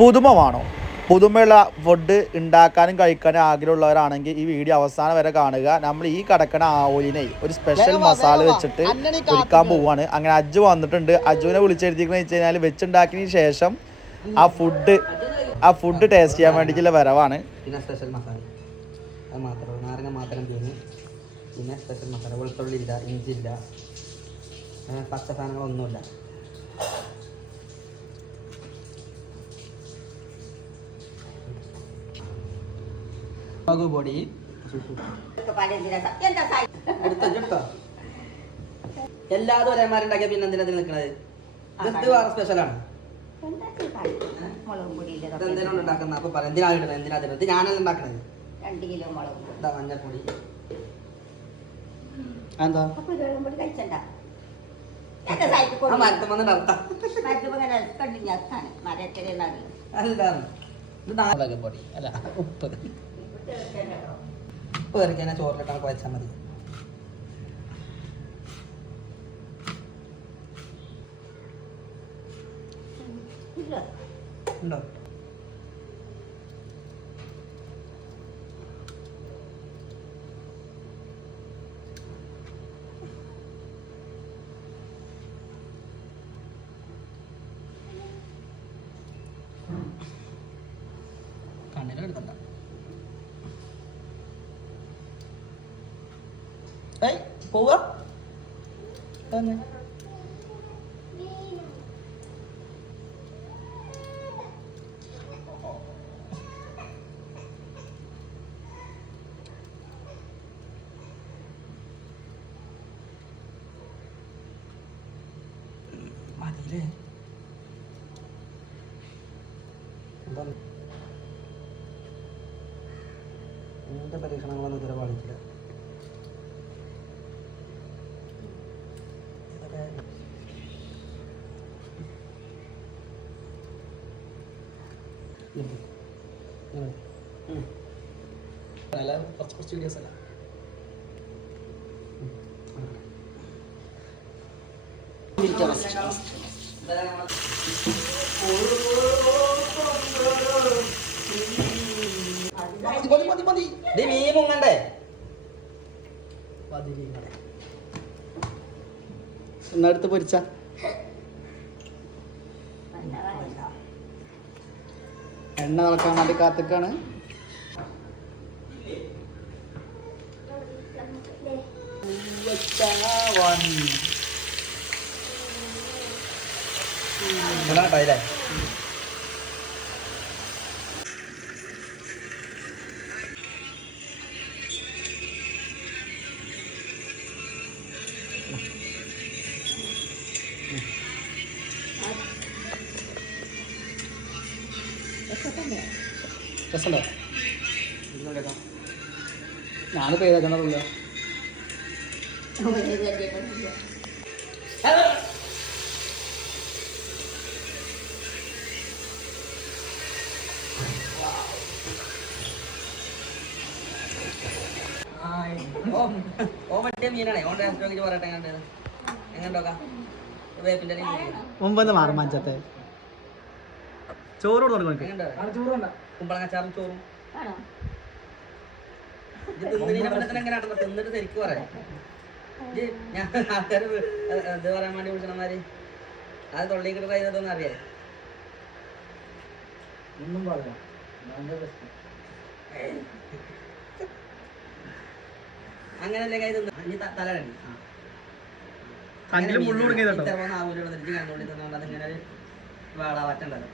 പുതുമ വേണോ പുതുമയുള്ള ഫുഡ് ഉണ്ടാക്കാനും കഴിക്കാനും ആഗ്രഹമുള്ളവരാണെങ്കിൽ ഈ വീഡിയോ അവസാനം വരെ കാണുക. നമ്മൾ ഈ കടക്കണ ആവോലിനെ ഒരു സ്പെഷ്യൽ മസാല വെച്ചിട്ട് ഒരുക്കാൻ പോവാണ്. അങ്ങനെ അജു വന്നിട്ടുണ്ട്. അജുവിനെ വിളിച്ചെഴുതിക്കണെന്ന് വെച്ച് കഴിഞ്ഞാൽ വെച്ചുണ്ടാക്കിയതിന് ശേഷം ആ ഫുഡ് ആ ഫുഡ് ടേസ്റ്റ് ചെയ്യാൻ വേണ്ടിയിട്ടുള്ള വരവാണ്. പിന്നെ സ്പെഷ്യൽ മസാല അത് മാത്രം നാരങ്ങ മാത്രം പിന്നെ സ്പെഷ്യൽ മസാല വെളുത്തുള്ളി ഇല്ല ഇഞ്ചില്ല പച്ച സാധനങ്ങളൊന്നുമില്ല. പൊടി എല്ലാതും. എല്ലാതും ഒരേമാരുണ്ടാക്കിയ പിന്നെ എന്തിനാ നിൽക്കണത്? ഇത് വേറെ സ്പെഷ്യലാണ് എന്തിനാണ് ഉണ്ടാക്കുന്നത്? അപ്പൊ പറ എന്തിനാ ഇടുന്നത്? എന്തിനാ ഇടുന്നത്? ഇത് ഞാനല്ല ഉണ്ടാക്കണത്. രണ്ട് കിലോ മുളക് ഇതാ എന്താ കഴിച്ചണ്ട മരത്തുമ്പോ പൊടി. അല്ല ഉപ്പ്. ഉപ്പ് കറിക്കാൻ ചോറിലിട്ടാണ് കുഴച്ചാൽ മതി. ഉണ്ടോ? കണ്ണിലെടുക്കണ്ട ഏയ് പോവാ. എന്ന് മതിയില്ലേ എന്റെ പരീക്ഷണങ്ങളൊന്നും ഇതുവരെ പാടിച്ചില്ല അല്ല, കുറച്ച് കുറച്ച് വീഡിയോസ് അല്ല. മതി, പൊരിച്ച എണ്ണ തിളക്കാൻ വേണ്ടി കാത്തിക്കാണ്. ഇല്ലേ? എങ്ങനെ എങ്ങനെ വേപ്പിന്റെ മുമ്പെന്ന് മാറും മഞ്ചത്തെ. ചോറ് കൊടുക്കണം കുമ്പളങ്ങച്ചാറും ചോറും. തിന്നിട്ട് ശരിക്കും പറയാം ഞാൻ ആൾക്കാർ ഇത് പറയാൻ വേണ്ടി വിളിച്ചമാര് അത് തൊള്ളി കിട്ടുന്ന ഇതൊന്നും അറിയാം. ഒന്നും പറയാം അങ്ങനല്ലേ കൈ തിന്ന. ഇനി ത- തല കണ്ടി തണ്ടിൽ മുള്ളു കേട്ടോ. അതിങ്ങനെ വേള വറ്റണ്ടല്ലോ